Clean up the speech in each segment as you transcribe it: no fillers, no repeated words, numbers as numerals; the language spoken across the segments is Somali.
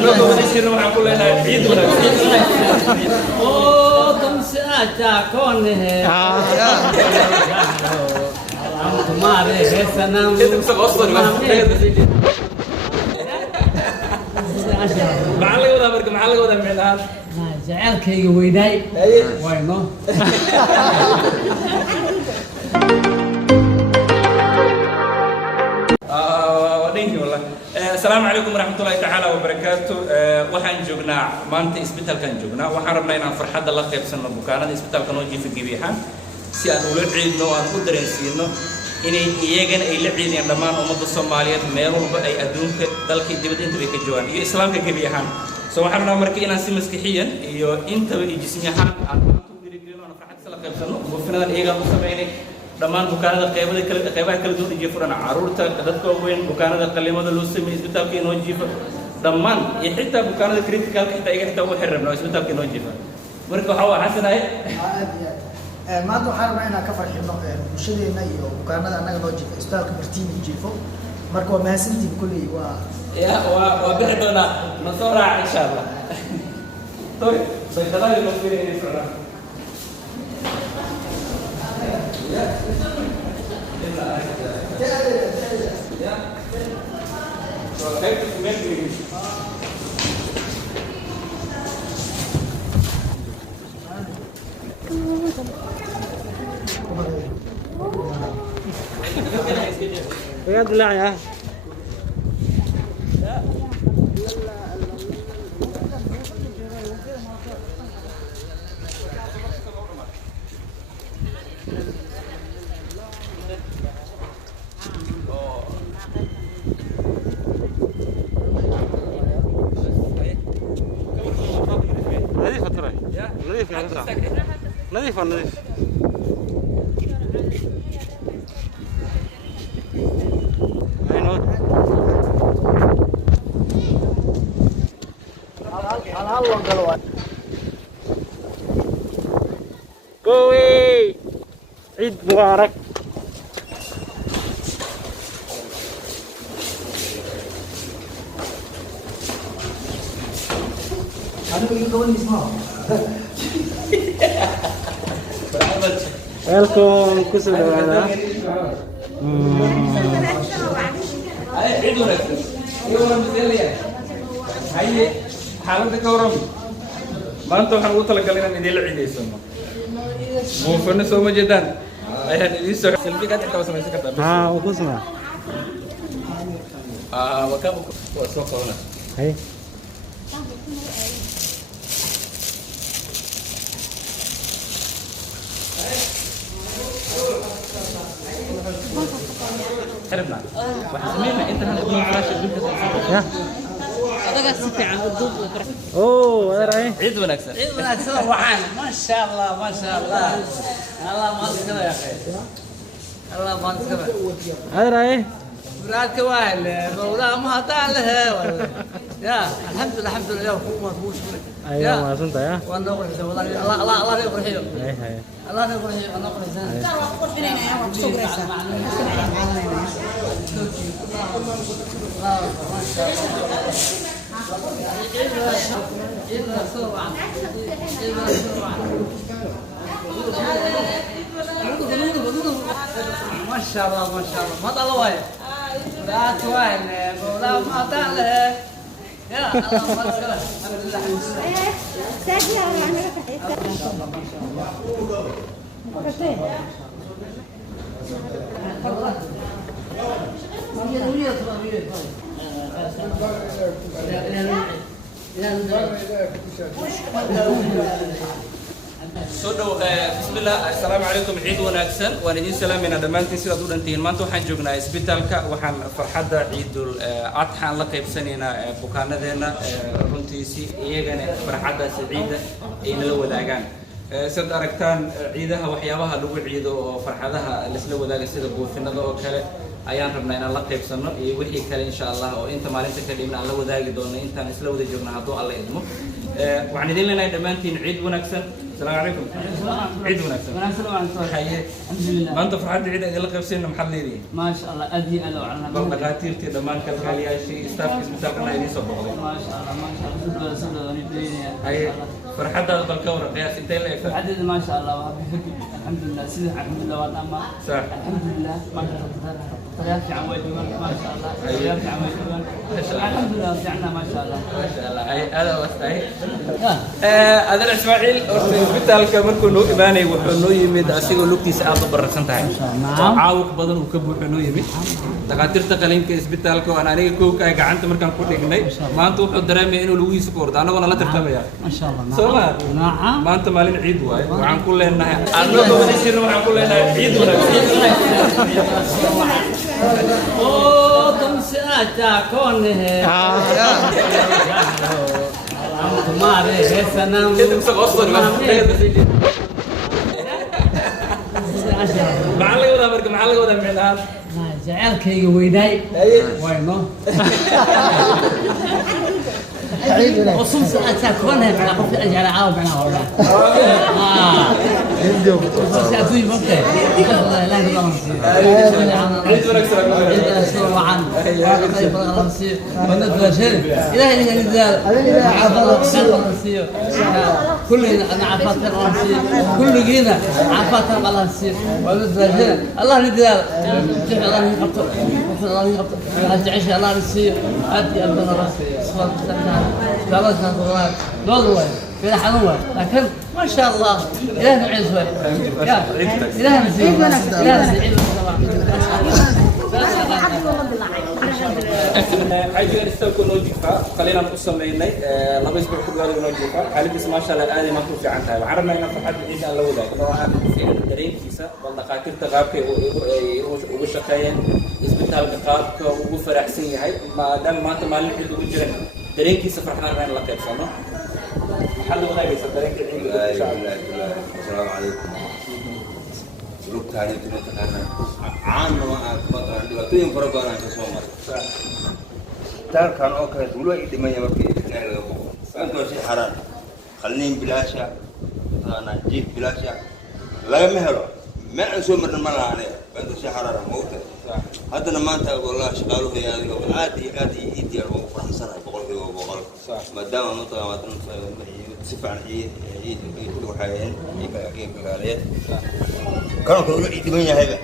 annaga wasiirna waxaan ku leenahay ciid wanaagsan oo damsaata koonhe mare heesanam idinka qoostan maxaa laga wadaa marka maxaa laga wadaa micnahaan jaceelkayga weynaay wayno السلام عليكم ورحمة الله تعالى وبركاته waxaan joognaa maanta isbitaalkan joognaa waxaan rabnaa inaan farxadda la qaybsano bukaanada isbitaalka noo jiifa Gebiyahan si aan ula ciidno aan u dareensiino inay iyagana ay la ciidiyaan dhammaan ummadda Soomaaliyeed meel walba ay adduunka dalka dibadda inta ka joogaan iyo islaamka Gebiyahan soo waxaan rabnaa markii inaan si maskaxiyan iyo intaba jismiyahan aan u dhiirigelino aan farxadda la qaybsano buufinadan iyaga u sameeynay dhammaan bukaanada qaybaha kala duwan ee jiifana caruurta dadka weyn bukaanada qalimada loo sameeyay isbitaalka inoo jiifa dhammaan iyo xitaa bukaanada critical xitaa iga xitaa u xirnaa isbitaalka inoo jiifa marka waxa waa xasanahay maanta waxaan rabnaa inaan ka farxino bulshadeena iyo bukaanada annaga noo jiifa isbitaalka martiini jiifo marka waa mahadsantiin kulley waa waa bixi doonaa ma soo raac insha allah toy baydalaha loo fiiriyay socdaa بجد لا يا نظيف ترى نظيف يا نظيف نظيف كوي عيد مبارك welcome kusoo dhawaada عيد ونكسر يوم مزيليا هاي حالة كورم ما أنتم حنقول لك لنا نديل عيد يسمى مو فن سوما جدا أيه نديل سوى سلبي كاتب كاوس ما يسكت وكسمة وكم وسوق هنا هاي حرمنا وحسمينا انت هنقول معاش البنت يا هذا سفي عن الضوء اوه هذا راي عيد ونكسر عيد ونكسر وحان ما شاء الله ما شاء الله الله ما تكره يا اخي الله ما تكره هذا راي مراد كوال والله ما هطال له والله يا الحمد لله الحمد لله وما تبوش ايوه ما صنت يا والله والله الله الله يفرحيه الله يفرحيه الله يفرحيه ترى قرح بيننا يا رب سوغريسا ما شاء الله ما شاء الله ما طلع وايد لا توين لا ما طلع يا الله ما شاء الله الحمد لله ساكي يا انا فرحت ما شاء الله ما شاء سودو بسم الله السلام عليكم عيد وناكسن وانا سلامنا دمانتي سيدا دولنتين مانتو waxaan joognaa isbitaalka waxaan farxada ciidul adxaan la qaybsanayna bukaanadeena runtiisi iyagana farxada ciida ay la wadaagaan sad aragtaan ciidaha waxyaabaha lagu ciido oo farxadaha la isla wadaaga sida buufinada oo kale ayaan rabnaa inaan la qaybsano iyo wixii kale insha Allah oo inta maalinta ka dhibna aan la wadaagi doono intaan isla wada joogna hadoo alla idmo waxaan idin leenahay dhamaantiin ciid wanaagsan السلام عليكم عيد وناسب ما انت فرحت عيد الى قبسين محل لي ما شاء الله ادي انا وعلنا والله قاتيرتي دمان كالغاليا شيء ستاف اسبتالكنا يدي سو بوقدي ما شاء الله سبلا ونبيني اي فرحت بالكور قياس انت اللي عدد ما شاء الله الحمد لله سيدي الحمد لله وانا صح الحمد لله ما شاء الله طريقة عويد ما شاء الله طريقة عويد الحمد لله رجعنا ما شاء الله ما شاء الله اي هذا وستاي هذا اسماعيل اسبتالك markuu noo imaanay wuxuu noo yimid asigoo lugtiisa aad u bararsan tahay caawq badan uu ka buuxo noo yimid dhaqaatiirta qalinka isbitaalka oo aniga koowka ay gacanta markaan ku dhignay maanta wuxuu dareemay inuu lugihiisa ku ordo anagoo la tartamaya ما شاء الله Soma نعم maanta maalin ciid waaye waxaan ku leenahay anagoo wada jirno waxaan ku leenahay ciid wanaagsan اوه كم ساعة كونه تماري سنة كده مسك اصلا معلق ولا برك معلق ولا معلان جعلكي ويداي وينو وصم ساعة كونه على قف أجعل عاوب أنا والله سأتوي مبتة لا يبغى عيد ونكسر وعن طيب الله نصير ونقول شيء إلهي نزال عفوا نصير كل أنا عفات الله نصير كل جينا عفات الله نصير ونقول شيء الله نزال الله يقطع الله يقطع تعيش الله نصير أدي أبنا راسي صوت خلاص والله والله في حلوة لكن ما شاء الله إله نعيش وين إله نسيب إله نسيب عايزين نستوكل نوجيكا خلينا نقص مني لما يسبق كل هذا نوجيكا حالتي ما شاء الله الآن ما توفي عنها وعرفنا إن فرحات العيد الله وذاك إنه أنا في الدرين كيسة والله قاتل تغابك وشقيين يثبت هالقاب وفرح سني هاي ما دام ما أنت مالك العيد وجرنا درين كيسة فرحنا رأينا لك بسنا حلو غير درين العيد إن شاء الله السلام عليكم لوك هذه تنتقلنا عام ما أكبر عندي وتين فرقنا في سومر تار كان أوكي ولو إدي ما يمكن إثنين لو أنت شيء حرام خليني بلاشة أنا جيب بلاشة لا مهلا ما أنسومر الملا عليه أنت شيء حرام موته هذا ما أنت والله شغاله هي هذا عادي يدي أو فرح سنة بقول في بقول ما دام منطقة ما تنصف عن عيد كل حيين يكيف عليه كانوا كلوا عيد من يهبه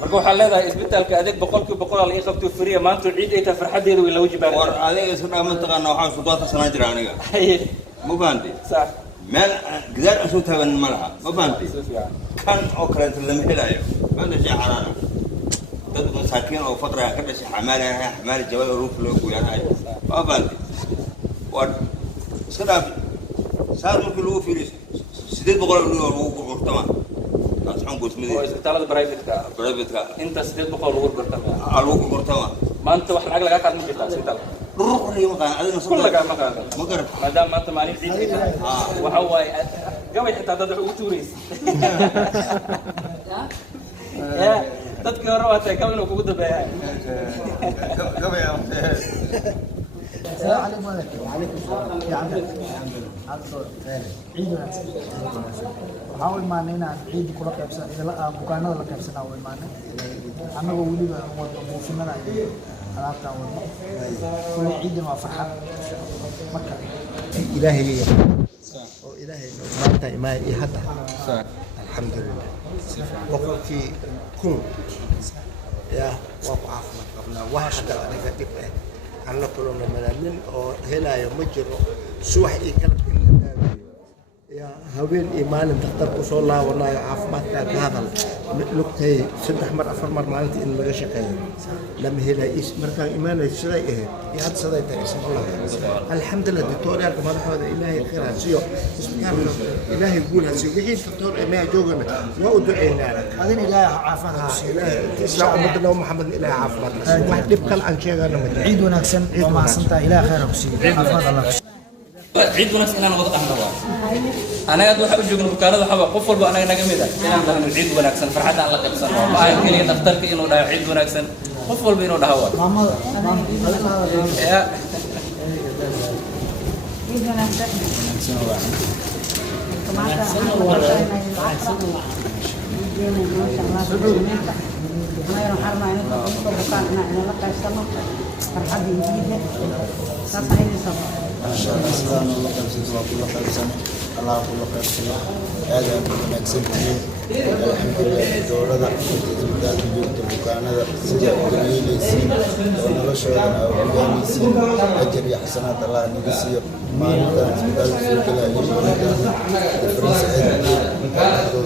marka waxaa leedahay isbitaalka adeeg boqolkiiba boqol la ii qabto firiya maanta ciid ay tahay farxadeedu way la wajibaan war adeeg isku dhaman taqaana waxaan soo doorta sanad jira aniga ma fahanti sax meel gidaar aan soo taagan ma laha ma fahanti kan oo kale lama helayo maanta shay xaraana dad masaakiin oo faqra ka dhashay xamaal jabal ruuf loo gooyanahay ma fahanti war iska dhaaf saar markii lagu fiiriyo 800 lagu qurtama asxaan goosmidi isbitaalada private-ka inta 800 lagu qurtama lagu qurtama maanta wax lacag laga qaad ma jirtaa isbitaalka ruuxay ma qaan adina كل لقى مكان ما قرب ما دام ما انت مالك عيد وحواي قوي حتى هذا هو توريس يا تذكر رواتي كم لو كنت بيان قوي يا السلام عليكم وعليكم السلام يا عم عيد وناسب وحاول معنا هنا عيد كل قبسة إذا لا بكرنا ولا قبسة ناول معنا أنا بقولي بقى موسمنا أنا أتعود كل عيد ما فرحة مكة إلهي وإلهي ما أنت ما يهدى الحمد لله وقتي كن يا وقع قبل واحد أنا قديم أنا كلنا ملامين أو هلا يوم جرو سوح يكلم يا هوين إيمان دكتور وصل الله والله عافمت هذا لقتي سنت أحمر أفر مر مالتي إن لقى شقي لما هلا إيش مركان إيمان الشري إيه يهد صدق تأسف الله الحمد لله دكتور يا جماعة هذا إلهي خير هسيو إلهي يقول هسيو بحين دكتور ما جوجنا وأدعينا لك هذين إلهي عافانا إلهي تسلم أمدنا ومحمد إلهي عافمت ما تبقى عن شيء أنا عيد ونكسن وما صنتا إلهي خير وسيم عافانا الله عيد وناس إن أنا وضع أحمد أنا قد واحد يجون بكارة حبا قفل بأنا نجمدا إن أنا عيد ونكسن فرحة على قبسنا ما يمكن يختار كإنه ده عيد ونكسن قفل بينه ده هو يا الله كل خير سنة هذا كل مكسبين الحمد لله دورة ذات الجود وكان هذا سجى جميل يسين ونرشدنا وعليسين أجر حسنات الله نجسيه ما نقدر نسبة السلطة يجونا فرنس هذا هذا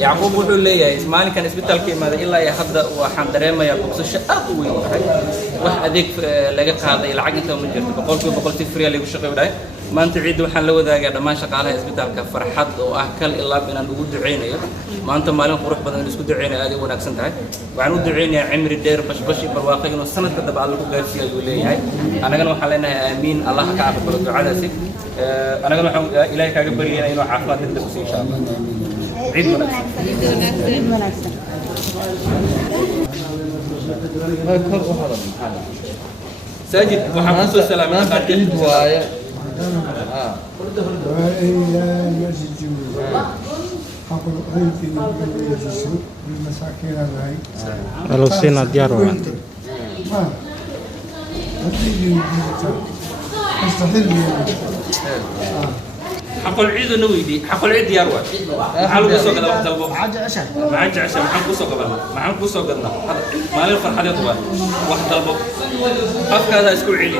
يعقوب wuxuu leeyahay maalinkan isbitaalka imaada ilaa ay hadda waxaan dareemayaa bogsasho aad u weyn tahay wax adeeg laga qaaday lacag inta ma jirto boqolkiiba boqol si free lagu shaqeeyo maanta ciid waxaan la wadaagayaa dhammaan shaqaalaha isbitaalka farxad oo ah kal ilaa inaan ugu duceynayo maanta maalin qurux badan isku duceynayo aad u wanaagsan tahay waxaan u duceynayaa cimri dheer bashbash iyo barwaaqo inuu sanadka daba alla ku gaarsiiyo ayuu leeyahay anagana waxaan leenahay aamiin allah ka aqbalo ducadaasi anagana waxaan ilaahay kaaga baryaynaa inuu caafimaad degdeg u siiyo insha allah عيد مناسب ساجد وحفظ السلام عليكم Kalau sih Nadia Rowan. حقل عيد نويدي حقل عيد يا رواد حلو بسوق هذا وقت البوق عاد عشاء معك عشاء معك بسوق قبلنا معك بسوق قبلنا ما لي فرحة طوال واحد البوق أفك هذا اسكو عيدي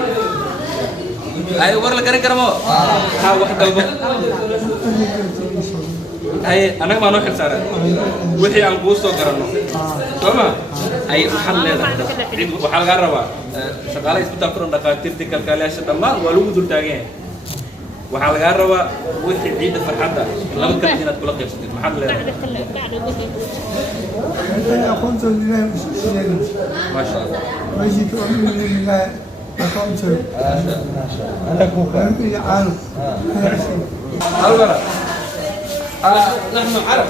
أي ورا لك كرمو ها واحد البوق أي أنا ما نروح السارة وحي عن بوسوق قرنو تمام أي محل هذا عيد وحال قربا شغالة يسبتها فرن دكاتير تكالكالي عشان ما ولو دول تاجين waxaa laga rabaa wixii ciida farxadda laba kale inaad kula qaybsatid maxaad leedahay أقول لله ما شاء الله ماشي تؤمن بالله أقول أنا كوكب عارف هلا نحن عرب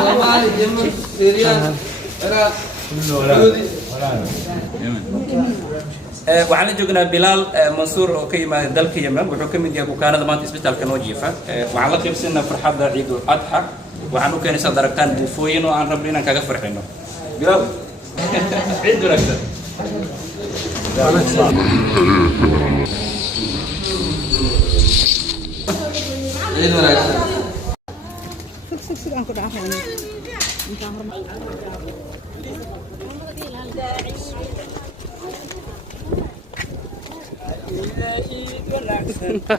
الله عليك يمر سيريان عراق waxaan la joognaa Bilaal Mansuur oo ka yimaada dalka Yemen wuxuu ka mid yahay bukaanada maanta isbitaalka noo jiifa waxaan la qaybsanaa farxadda Ciidul Adha waxaan u keenaysaa daragtaan buufooyin oo aan rabno inaan kaga farxino Bilaal ciid wanaagsan ciid wanaagsan سك أنكر عفوا أنت